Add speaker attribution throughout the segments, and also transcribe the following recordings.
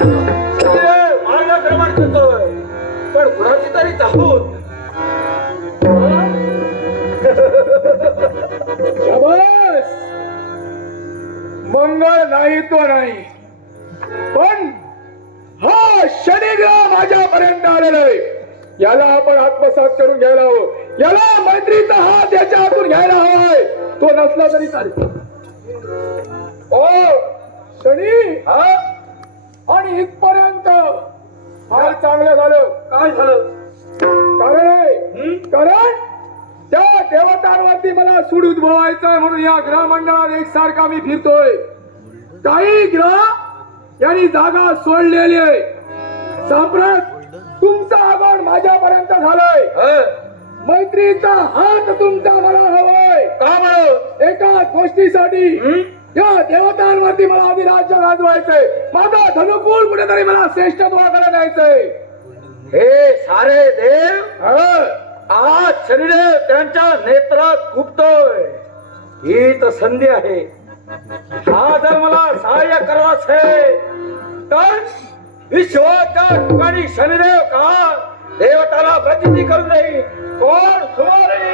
Speaker 1: शनिदेव मार्गक्रमण करतोय पण कुणाची तरी चाहूत
Speaker 2: मंगळ नाही तो नाही. पण हा शनिग्रह माझ्यापर्यंत आलेला आहे याला आपण आत्मसात करून घ्यायला हवं याला मैत्रीचा हात याच्या हातून घ्यायला हवाय तो नसला तरी चालेल. ओ शनी
Speaker 1: हा?
Speaker 2: आणि इथपर्यंत फार चांगलं झालं.
Speaker 1: काय झालं?
Speaker 2: कारण? कारण त्या देवतांवरती मला सूड उद्भवायचं म्हणून या ग्रह मंडळात एकसारखा मी फिरतोय. काही ग्रह यांनी जागा सोडलेली आहे. सम्राट तुमचा आगमन माझ्यापर्यंत झालंय? मैत्रीचा हात तुमचा मला हवाय.
Speaker 1: का
Speaker 2: एका गोष्टीसाठी? या देवतांवरती मला आधी राज्य गाजवायचंय. माझा धनुकूल कुठेतरी मला श्रेष्ठत्वाकडे न्यायचंय.
Speaker 1: हे सारे देव. आज शनिदेव त्यांच्या नेत्रात खुपतोय ही तर संधी आहे. हा जर मला सहाय्य करायचं आहे तर विश्वाच्या ठिकाणी शनिदेव का? देवताला प्रचिती करून देईल कोण सुमारी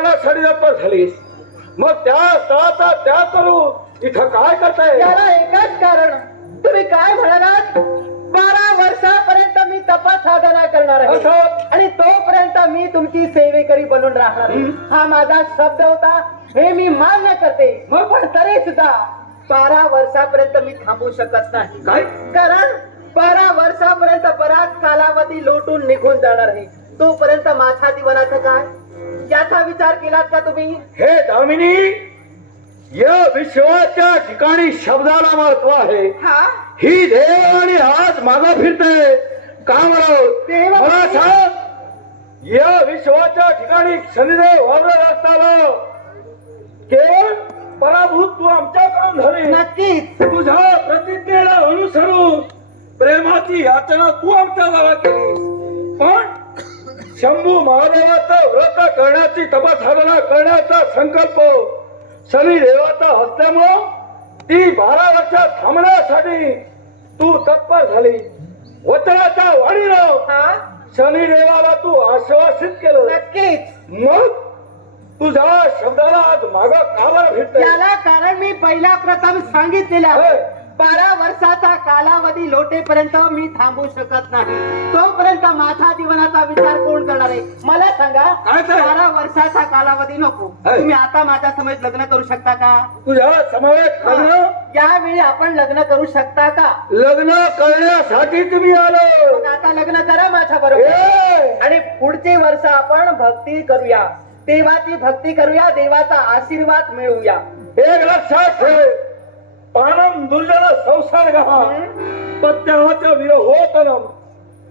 Speaker 1: तू अवर्णा तपास झालीस मग त्या तळाचा त्याग करून इथं काय करताय?
Speaker 3: याला एकच कारण. तुम्ही काय म्हणालात? बारा वर्षापर्यंत मी तपास साधना करणार आहे? आणि तोपर्यंत मी तुमची सेवेकरी बनून राहणार.
Speaker 1: हं.
Speaker 3: हा माझा शब्द होता. हे मी मान्य करते.
Speaker 1: मग?
Speaker 3: पण तरी सुद्धा बारा वर्षापर्यंत मी थांबू शकत नाही.
Speaker 1: काय?
Speaker 3: कारण बारा वर्षापर्यंत बराच कालावधी लोटून निघून जाणार आहे. तोपर्यंत माझ्या जीवनाचं काय? याचा विचार केलात का तुम्ही?
Speaker 1: हे दामिनी या विश्वाच्या ठिकाणी शब्दाला महत्त्व आहे.
Speaker 3: हा?
Speaker 1: ही देव आणि आज मागा फिरते का मला सांग या विश्वाच्या ठिकाणी शनिदेव वावरत असताना केवळ पराभूत तू आमच्याकडून झाली.
Speaker 3: नक्कीच.
Speaker 1: तुझ्या प्रतिज्ञेला अनुसरून प्रेमाची याचना तू आमच्या गावात केली पण शंभू महादेवाचं व्रत करण्याची तपासाधना करण्याचा संकल्प. शनी देवाचा असल्यामुळं ती बारा वर्षात थांबण्यासाठी तू तत्पर झाली. वचनाच्या वाढीनं शनी देवाला तू आश्वासित केलं.
Speaker 3: नक्कीच
Speaker 1: मग तुझ्या शब्दाला आज माग का बरं भेटतंय?
Speaker 3: याला कारण मी पहिल्या प्रथम सांगितलेलं आहे. बारा वर्षाचा कालावधी लोटेपर्यंत मी थांबू शकत नाही. तोपर्यंत माझा जीवनाचा विचार कोण करणार आहे? मला सांगा
Speaker 1: काय ते?
Speaker 3: बारा वर्षाचा कालावधी नको. तुम्ही आता माझ्यासमोर लग्न करू शकता का?
Speaker 1: तुझ्या समवेत लग्न?
Speaker 3: यावेळी आपण लग्न करू शकता का?
Speaker 1: लग्न करण्यासाठी तुम्ही आलो.
Speaker 3: मग आता लग्न करा माझ्या बरोबर.
Speaker 1: ए!
Speaker 3: आणि पुढचे वर्ष आपण भक्ती करूया. देवाची भक्ती करूया देवाचा आशीर्वाद मिळवूया.
Speaker 1: एक लक्षात ठेव. पानम दुर्जन संसार गहा पत्याच्या विरहोतनम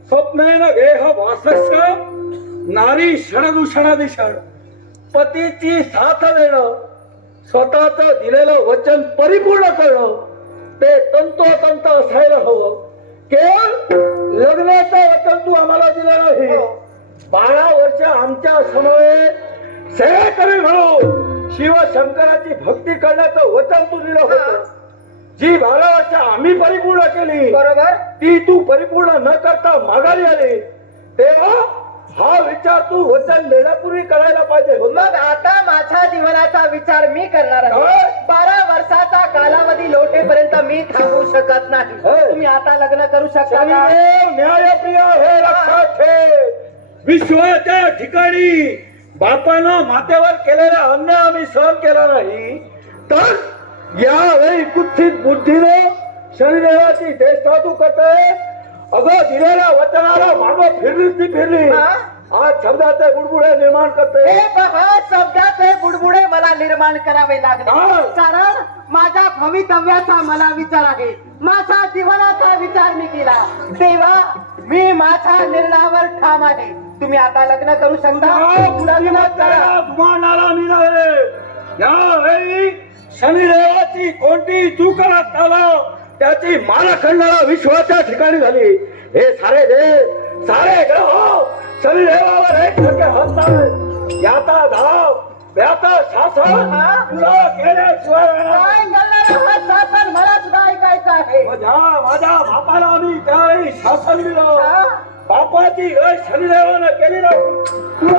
Speaker 1: स्वप्नेन गेह वासस्य नारी क्षणदूषण दिशण पतीची साथ देणं। स्वतःच दिलेलं वचन परिपूर्ण करणं। ते तंतोतंत असायला हवं केवळ लग्नाचं वचन तू आम्हाला दिलं नाही। बारा वर्ष आमच्या समवेत सेवेकरी म्हणून शिवशंकराची भक्ती करण्याचं वचन तू दिलं होतं। जी वर्ष आम्ही परिपूर्ण केली.
Speaker 3: बरोबर.
Speaker 1: ती तू परिपूर्ण न करता माघारी आली. तेव्हा हा विचार तू वचन देण्यापूर्वी करायला पाहिजे.
Speaker 3: मग आता माझ्या जीवनाचा विचार मी करणार आहे. बारा वर्षाचा कालावधी लोटेपर्यंत मी थांबू शकत नाही. तुम्ही आता लग्न करू शकता
Speaker 1: न्यायप्रिय हे लक्षात ठेव. विश्वाच्या ठिकाणी बापानं मातेवर केलेला अन्याय आम्ही सहन केला नाही. तर यावेळी कुत्सित बुद्धीने शनिदेवाची चेष्टा तू करते अगं दिलेल्या वचनाला मागं फिरलीस ती फिरली.
Speaker 3: हा?
Speaker 1: आज शब्दाचे बुडबुडे निर्माण करते
Speaker 3: हे हे बुडबुडे मला निर्माण करावे लागले. कारण माझ्या भवितव्याचा मला विचार आहे. माझा जीवनाचा विचार मी केला. तेव्हा मी माझ्या निर्णयावर ठाम आहे. तुम्ही आता लग्न करू शकता.
Speaker 1: मारणारा मी नाही यावेळी शनिदेवाची कोणती चूक आला त्याची माला खणणारा विश्वाच्या ठिकाणी झाली. हे सारे देव सारे ग्रह शनिदेवावर एक सारखे हसतात याचा धाव याचा शासन? तुला केल्याशिवाय
Speaker 3: शासन मला सुद्धा ऐकायचं आहे.
Speaker 1: माझ्या माझ्या बापाला आम्ही त्यावेळी शासन दिलं? बापाची गय शनिदेवानं केली
Speaker 2: नको.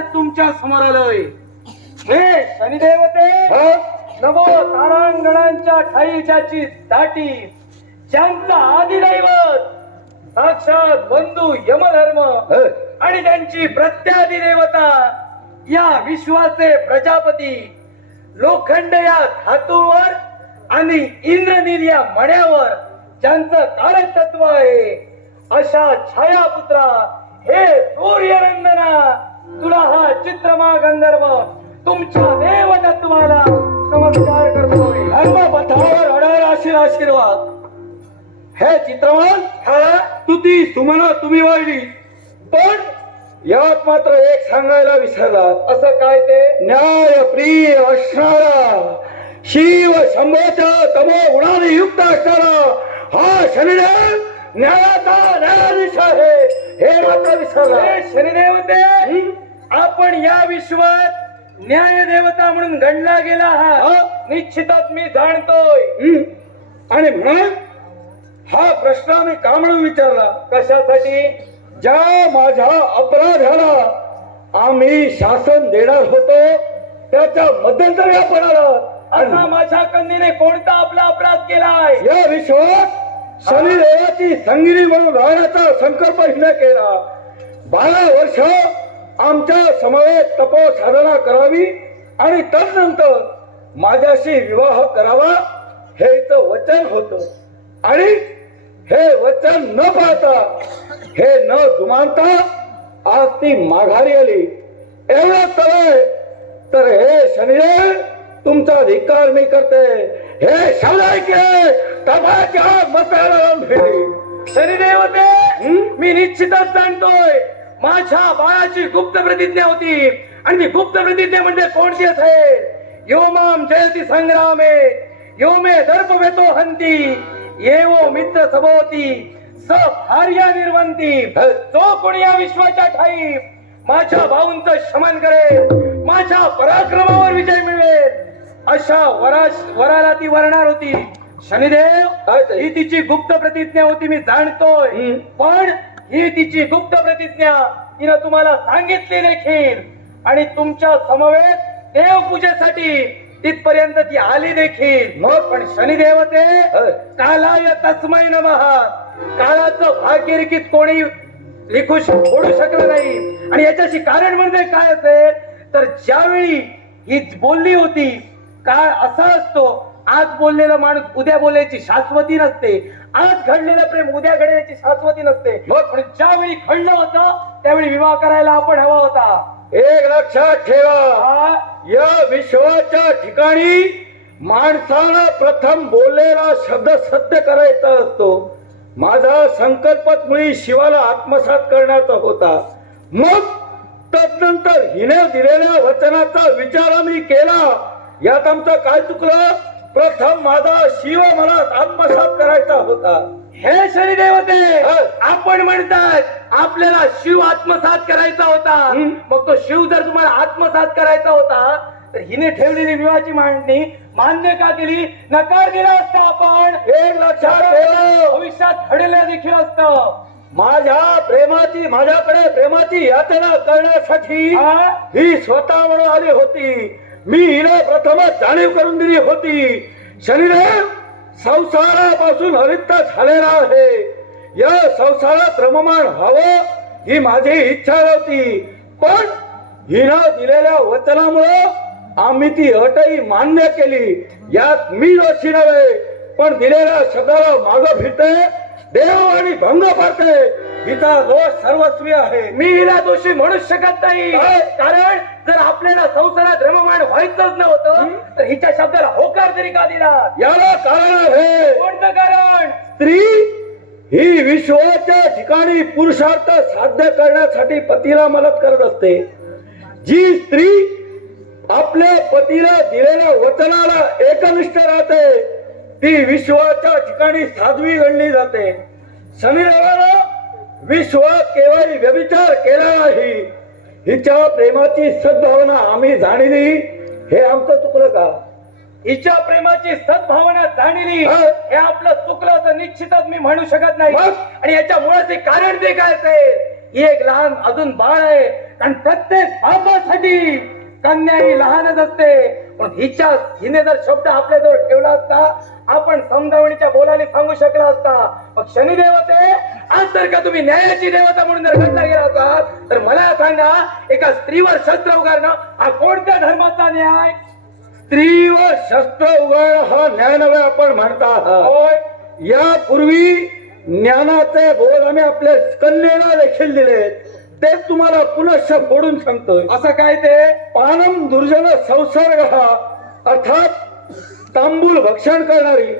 Speaker 1: आज तुमच्यासमोर आलोय. हे शनिदेवते नवो तारांगणांच्या ठाई ज्याची दाटी ज्यांचा आदिदैवत साक्षात बंधू यमधर्म आणि त्यांची प्रत्यादी देवता या विश्वाचे प्रजापती लोखंड या धातूवर आणि इंद्रनील या मण्यावर ज्यांचं कारकतत्व आहे अशा छायापुत्रा हे सूर्यनंदना तुला हा चित्रमा गंधर्व तुमच्या देवतत्वाला नमस्कार करतोय धर्मपथावर अडाळ आशीर आशीर्वाद. हे चित्रमान हा तुती सुमन तुम्ही वाढली. पण यात मात्र एक सांगायला विसरला असं काय ते? न्याय प्रिय असणारा शिव शंभोच्या तमो गुणाने युक्त असणारा हा शनिदेव न्यायाचा न्यायाधीश आहे. हे मात्र विसरला शनिदेवते आपण या विश्वात न्याय देवता म्हणून गणला गेला आहात. निश्चितच मी जाणतोय. आणि म्हणून हा प्रश्न मी का म्हणून विचारला. कशासाठी? ज्या माझ्या अपराधाला आम्ही शासन देणार होतो त्याच्या मध्यंतरी आपण असा माझ्या कन्येने कोणता आपला अपराध केलाय? या विश्वात शनिदेवाची संगिनी म्हणून राहण्याचा संकल्प हिने केला. बारा वर्ष आमच्या समवेत तपो साधना करावी आणि तदनंतर माझ्याशी विवाह करावा हे इथं वचन होत. आणि हे वचन न पाहता हे न जुमानता आज ती माघारी आली. एवढं तर तर हे शनिदेव तुमचा धिक्कार मी करते. हे शब्द ऐकले तपाच्या मताला लावून मी निश्चितच जाणतोय माझ्या बाळाची गुप्त प्रतिज्ञा होती. आणि ती गुप्त प्रतिज्ञा म्हणजे कोणती असेल? यो माम जयती संग्रामे यो मे दर्प वेतो हंती येवो मित्र सभोवती स भार्या निर्वंती जो कोणी या विश्वाच्या ठाई माझ्या भाऊंचं शमन करेल माझ्या पराक्रमावर विजय मिळवेल. अशा वरा वराला ती वरणार होती. शनिदेव ही तिची गुप्त प्रतिज्ञा होती मी जाणतोय. पण ही तिची गुप्त प्रतिज्ञा तिनं तुम्हाला सांगितली देखील. आणि तुमच्या समवेत देवपूजेसाठी तिथपर्यंत ती आली देखील. मग? पण शनिदेवते कालाय तस्मै नमः. काळाचं भाग्यरेखीत कोणी लिखू फोडू शकलं नाही. आणि याच्याशी कारण म्हणजे काय असेल तर ज्यावेळी ही बोलली होती काळ असा असतो
Speaker 4: आज बोललेला माणूस उद्या बोलायची शाश्वती नसते. आज घडलेलं प्रेम उद्या घडण्याची शाश्वती नसते.
Speaker 1: मग?
Speaker 4: पण ज्यावेळी घडलं होतं त्यावेळी विवाह करायला आपण हवा होता.
Speaker 1: एक लक्षात ठेवा.
Speaker 4: हा?
Speaker 1: या विश्वाच्या ठिकाणी माणसानं प्रथम बोललेला शब्द सत्य करायचा असतो. माझा संकल्पच मुळी शिवाला आत्मसात करण्याचा होता. मग तदनंतर हिने दिलेल्या वचनाचा विचार आम्ही केला. यात आमचं काय चुकलं? प्रथम माझा शिव मनात आत्मसात करायचा होता.
Speaker 4: हे शनिदेवते
Speaker 1: हा.
Speaker 4: आपण म्हणतात आपल्याला शिव आत्मसात करायचा होता. मग तो शिव जर तुम्हाला आत्मसात करायचा होता तर हिने ठेवलेली विवाहाची मांडणी मान्य का केली? नकार दिला असता आपण.
Speaker 1: एक लक्षात ठेवा.
Speaker 4: भविष्यात घडलेलं देखील असतं.
Speaker 1: माझ्या प्रेमाची माझ्याकडे प्रेमाची यातना करण्यासाठी?
Speaker 4: ही?
Speaker 1: स्वतः म्हणून आली होती. मी हिला प्रथमच जाणीव करून दिली होती शरीर संसारापासून हरित झालेला आहे. या संसारात रममाण व्हावं ही माझी इच्छा नव्हती पण हिनं दिलेल्या वचनामुळं आम्ही ती अटही मान्य केली. यात मी दोषी नव्हे पण दिलेल्या शब्दाला मागं फिरते देव आणि भंग पाडते. हिचा दोष सर्वस्वी आहे.
Speaker 4: मी हिला दोषी म्हणू शकत नाही? कारण जर आपल्याला संसारात रममाण व्हायचंच नव्हतं तर हिच्या शब्दाला होकार तरी का दिला?
Speaker 1: याला कारण आहे.
Speaker 4: कोणतं कारण?
Speaker 1: स्त्री ही विश्वाच्या ठिकाणी पुरुषार्थ साध्य करण्यासाठी पतीला मदत करत असते. जी स्त्री आपल्या पतीला दिलेल्या वचनाला एकनिष्ठ राहते ती विश्वाच्या ठिकाणी साध्वी गणली जाते. शनिदेवाला विश्व केवळ व्यभिचार केला नाही हिच्या प्रेमाची सद्भावना आम्ही जाणली. हे आमचं चुकलं का?
Speaker 4: हिच्या प्रेमाची सद्भावना जाणली.
Speaker 1: हा.
Speaker 4: आपलं चुकलं असं निश्चितच मी म्हणू शकत नाही? आणि याच्या मुळाचे कारण ते काय असेल ही एक लहान अजून बाळ आहे. कारण प्रत्येक बापासाठी कन्या ही लहानच असते. पण हिच्या हिने जर शब्द आपल्याजवळ ठेवला असता आपण समजावणीच्या बोलाने सांगू शकला असता. मग शनिदेवते आज जर का तुम्ही न्यायाची देवता म्हणून जर घडला गेला असाल तर मला सांगा एका स्त्रीवर शस्त्र उगारणं हा कोणत्या धर्माचा न्याय?
Speaker 1: स्त्रीवर शस्त्र उगाळणं हा न्याय नव्हे आपण म्हणता.
Speaker 4: होय.
Speaker 1: यापूर्वी ज्ञानाचे बोध आम्ही आपल्या कन्येला देखील दिले. तेच तुम्हाला पुनश्च फोडून सांगतोय.
Speaker 4: असं काय ते?
Speaker 1: पानम दुर्जन संसर्ग. हा अर्थात तांबूल भक्षण करणारी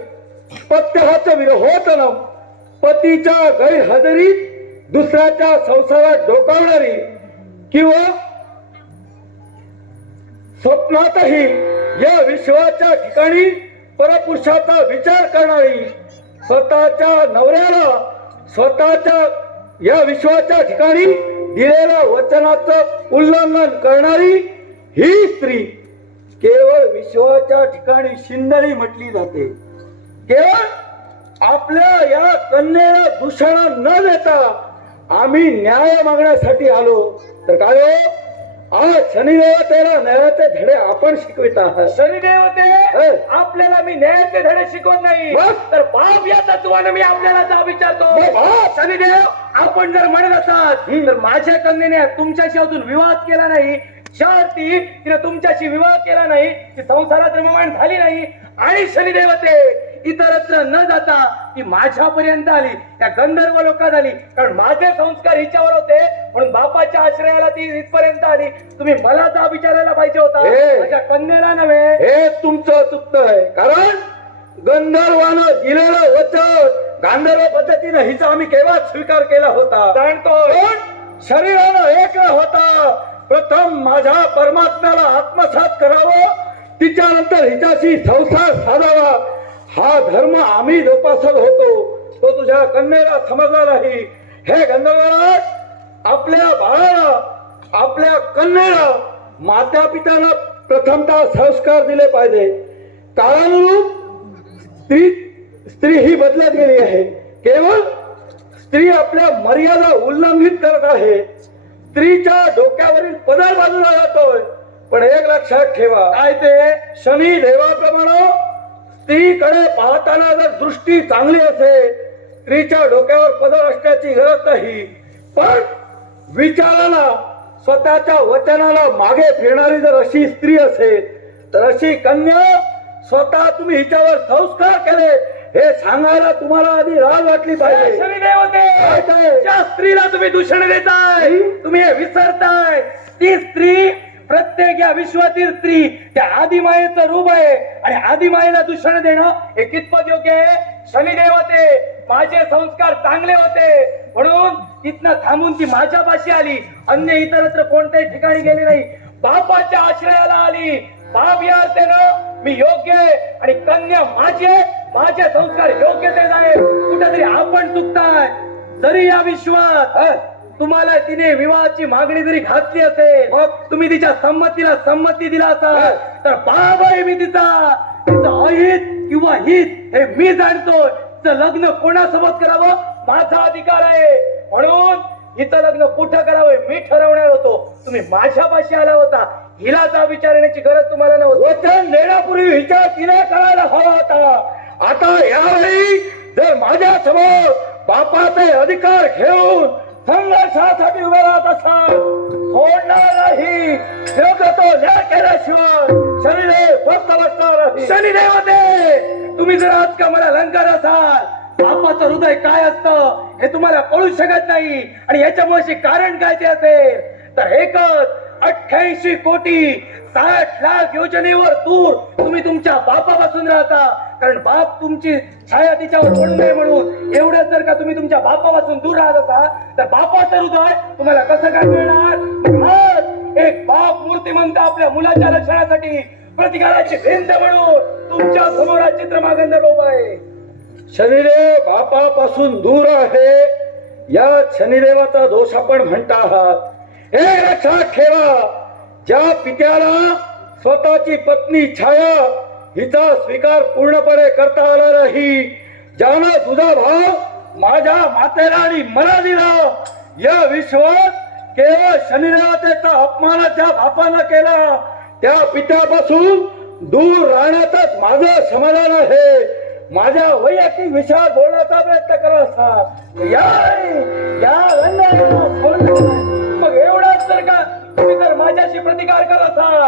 Speaker 1: पत्याहाच विरहोतनम पतीच्या गैरहजेरीत दुसऱ्याच्या संसारात डोकावणारी किंवा स्वप्नातही या विश्वाच्या ठिकाणी परपुरुषाचा विचार करणारी स्वतःच्या नवऱ्याला स्वतःच्या या विश्वाच्या ठिकाणी दिलेल्या वचनाचं उल्लंघन करणारी ही स्त्री केवळ विश्वाच्या ठिकाणी शिंदळी म्हटली जाते केवळ आपल्या या कन्येला दूषण न देता आम्ही न्याय मागण्यासाठी आलो तर काय हो? आज शनिदेवतेला न्यायाचे धडे आपण शिकवित आहात
Speaker 4: शनिदेवते. आपल्याला मी न्यायाचे धडे शिकवत नाही? तर पाप या तत्वानं मी आपल्याला जा विचारतो? शनिदेव आपण जर म्हणत असाल. तर माझ्या कन्येने तुमच्याशी अजून विवाद केला नाही अर्थी तिने तुमच्याशी विवाह केला नाही ती संसारात रममाण झाली नाही. आणि शनिदेवते इतरत्र न जाता ती माझ्यापर्यंत आली. त्या गंधर्व लोकात आली. कारण माझे संस्कार हिच्यावर होते म्हणून बापाच्या आश्रयाला ती इथपर्यंत आली. तुम्ही मला जा विचारायला पाहिजे होता. माझ्या कन्येला नव्हे.
Speaker 1: हे तुमचं चुकतंय कारण गंधर्वानं दिलेलं वचन गांधर्व पद्धतीनं हिचा आम्ही केव्हा स्वीकार केला होता?
Speaker 4: जाणतो.
Speaker 1: पण शरीरानं एक होता. प्रथम माझ्या परमात्म्याला आत्मसात करावं तिच्यानंतर हिच्याशी संसार साधावा. हा धर्म आम्ही जोपासत होतो. तो तुझ्या कन्येला समजला नाही. हे गंधर्वराज आपल्या बाळाला आपल्या कन्येला माता पित्याला प्रथमतः संस्कार दिले पाहिजे. काळानुरूप स्त्री स्त्री ही बदलत गेली आहे. केवळ स्त्री आपल्या मर्यादा उल्लंघित करत आहे. स्त्रीच्या डोक्यावरील पदर बाजूला जातोय. पण एक लक्षात ठेवा.
Speaker 4: काय ते?
Speaker 1: शनी देवाप्रमाणे स्त्रीकडे पाहताना जर दृष्टी चांगली असेल स्त्रीच्या डोक्यावर पदर असण्याची गरज नाही. पण विचाराला स्वतःच्या वचनाला मागे फिरणारी जर अशी स्त्री असेल तर अशी कन्या स्वतः तुम्ही हिच्यावर संस्कार केले. हे सांगायला तुम्हाला आधी राग वाटली पाहिजे?
Speaker 4: त्या स्त्रीला तुम्ही दूषण देताय तुम्ही हे विसरताय. ती स्त्री प्रत्येक या विश्वातील स्त्री त्या आदिमायेचं रूप आहे. आणि आदिमायेला दूषण देणं हे कितपत योग्य आहे? शनिदेवते माझे संस्कार चांगले होते. म्हणून तिथनं थांबून ती माझ्यापाशी आली. अन्य इतरत्र कोणत्याही ठिकाणी गेली नाही. बापाच्या आश्रयाला आली. बाप या मी योग्य आहे आणि कन्या माझी आहे. माझे संस्कार योग्य ते आहे कुठेतरी आपण चुकताय. जरी या विश्वात तुम्हाला तिने विवाहाची मागणी जरी घातली असेल मग तुम्ही तिच्या संमतीला संमती दिला असाल तर बाब आहे मी तिचा. तिचं अहित किंवा हित हे मी जाणतोय. तिचं लग्न कोणासोबत करावं? माझा अधिकार आहे. म्हणून हिचं लग्न कुठं करावं मी ठरवणार होतो. तुम्ही माझ्यापाशी आला होता. हिला जा विचारण्याची गरज तुम्हाला नव्हती.
Speaker 1: वचन देण्यापूर्वी विचार तिने करायला हवा होता. आता यावेळी जर माझ्यासमोर बापाचे अधिकार घेऊन संघर्षासाठी उभे राहत असाल सोडणार नाही. योग्य तो न्याय केल्याशिवाय शरीर स्वस्थ बसणार नाही.
Speaker 4: शनिदेवते तुम्ही जर आज का मला अलंकार असाल बापाचं हृदय काय असतं हे तुम्हाला कळू शकत नाही. आणि याच्यामुळे कारण काय ते असेल? तर एकच अठ्ठ्याऐंशी कोटी साठ लाख योजनेवर दूर तुम्ही तुमच्या बापापासून राहता. कारण बाप तुमची छाया तिच्यावर पडू नये म्हणून. एवढंच जर का तुम्ही तुमच्या बापापासून दूर राहत असाल तर बापाचं हृदय तुम्हाला कसं काय मिळणार? एक बाप मूर्तिमंत आपल्या मुलाच्या रक्षणासाठी प्रतिकाराची भिंत म्हणून तुमच्यासमोर चित्र मागंदर उभा आहे
Speaker 1: शनिदेव बापापासून दूर आहे. या शनिदेवाचा दोष आपण म्हणता आहात. हे लक्षात ठेवा. ज्या पित्याला स्वतःची पत्नी छाया हिचा स्वीकार पूर्णपणे करता आला नाही ज्यानं तुझा भाव माझ्या मातेला आणि मला दिला या विश्वात केवळ शनिदेवतेचा अपमानाच्या बापानं केला. त्या पित्यापासून दूर राहण्यातच माझं समाधान आहे. माझ्या वैयक्तिक विषयात बोलण्याचा प्रयत्न करत या या
Speaker 4: या जर का तुम्ही जर माझ्याशी प्रतिकार करत असाल.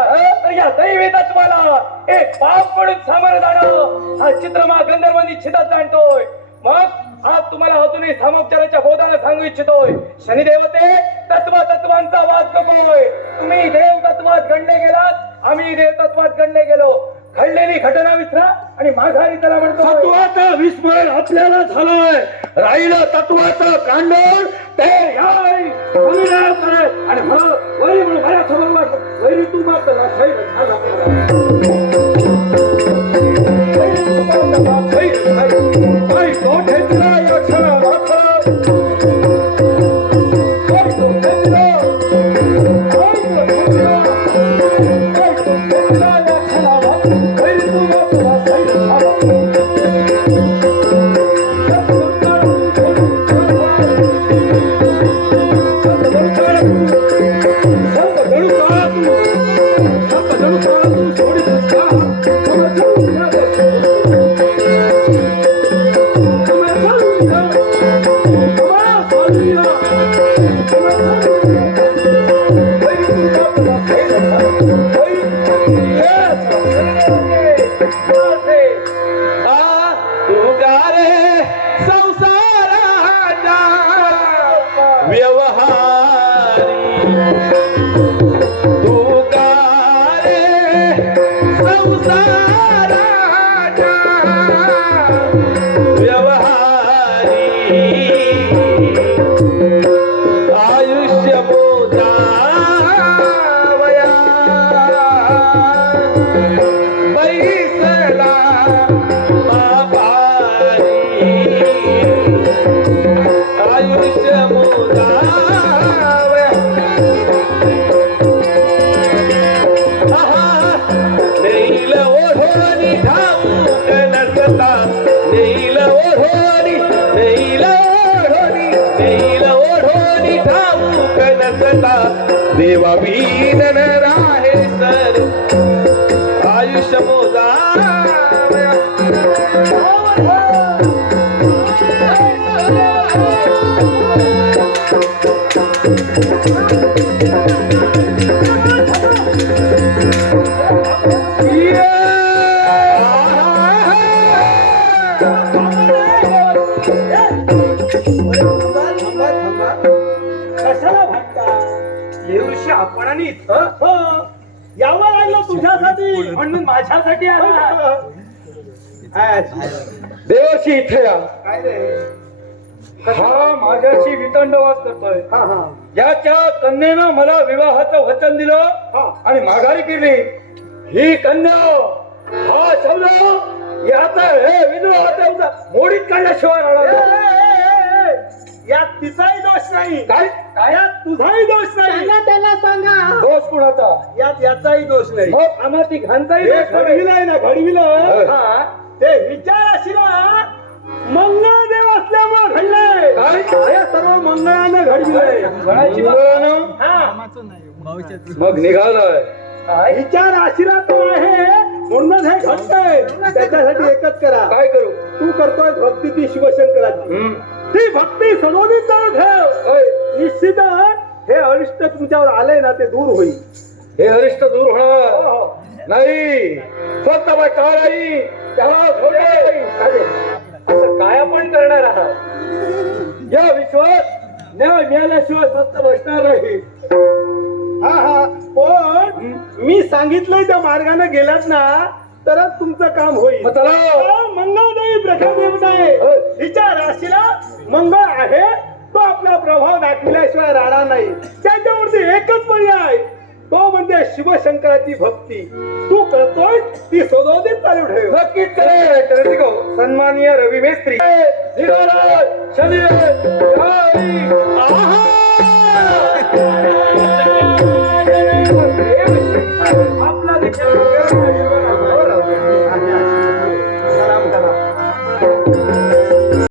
Speaker 4: तर या दैवी तत्वाला एक पाप म्हणून सामोरं जाणं हा चित्रमा गंधर्वांनी छितात जाणतोय. मग आज तुम्हाला अजूनही सामोपचाराच्या बोधानं सांगू इच्छितोय. शनिदेवते तत्व तत्वांचा वाद नकोय. तुम्ही देव तत्वात गणले गेलात आम्ही देव तत्वात गणले गेलो. घडलेली घटना विसरा. आणि माघारी त्याला म्हणतो
Speaker 1: तत्वाचं विस्मरण आपल्याला झालंय. राहिलं तत्वाचं कांडण ते आणि म्हणून वैरी म्हणून माझ्यासमोर वैरी तू मात्र झाला.
Speaker 2: देवा
Speaker 4: येऊशी आपण आणि
Speaker 5: हो यावर आलो तुझ्यासाठी.
Speaker 4: म्हणून माझ्यासाठी आला.
Speaker 1: देवाशी इथे या.
Speaker 5: काय रे?
Speaker 1: हा. माझ्याशी वितंडवाद करतोय? याच्या कन्येनं मला विवाहाचं वचन दिलं
Speaker 5: हा.
Speaker 1: आणि माघारी केली. ही कन्या हा शब्द याचा हे विद्रोहाचा मोडीत काढल्याशिवाय राहणार.
Speaker 5: यात तिचाही दोष नाही.
Speaker 1: काय?
Speaker 5: काय यात तुझाही दोष नाही.
Speaker 3: त्याला सांगा.
Speaker 1: दोष कुणाचा?
Speaker 5: यात याचाही दोष नाही.
Speaker 1: मग
Speaker 5: आम्हा ती घालताही
Speaker 1: हे
Speaker 5: घडविलं आहे ना घडविलं. हा ते विचार अशिला मंगळदेव असल्यामुळे घडलंय.
Speaker 1: काय?
Speaker 5: हे सर्व मंगळानं घडविलंय.
Speaker 1: मंगळानं?
Speaker 5: हा.
Speaker 1: मग निघालाय.
Speaker 5: विचार आशिरा तो आहे. म्हणूनच हे घडतंय. त्याच्यासाठी एकच करा.
Speaker 1: काय करू?
Speaker 5: तू करतोय भक्ती ती शिवशंकराची.
Speaker 1: हम्म.
Speaker 5: ती भक्ती ठेव
Speaker 1: होय.
Speaker 5: निश्चितच हे अरिष्ट तुमच्यावर आलंय ना ते दूर होईल.
Speaker 1: हे अरिष्ट दूर
Speaker 5: हो,
Speaker 1: होणार.
Speaker 5: हो.
Speaker 1: नाही. फक्त काळ आई त्याला सोडे असं काय आपण करणार आहात? या विश्वात न्याय मिळाल्याशिवाय सत्य बसणार नाही.
Speaker 5: हा हा. पण मी सांगितलंय त्या मार्गाने गेलात ना तरच तुमचं काम होईल.
Speaker 1: मग चला.
Speaker 5: मंगळदेवी प्रखादेवता आहे. हिच्या राशीला मंगळ आहे तो आपला प्रभाव दाखविल्याशिवाय राहणार नाही. त्याच्यावरती एकच पर्याय तो म्हणजे शिवशंकराची भक्ती. तू करतोय ती सदोदित चालू ठेव.
Speaker 1: नक्कीच रणतिको. सन्माननीय रवी मेस्त्री.
Speaker 5: आपला देखील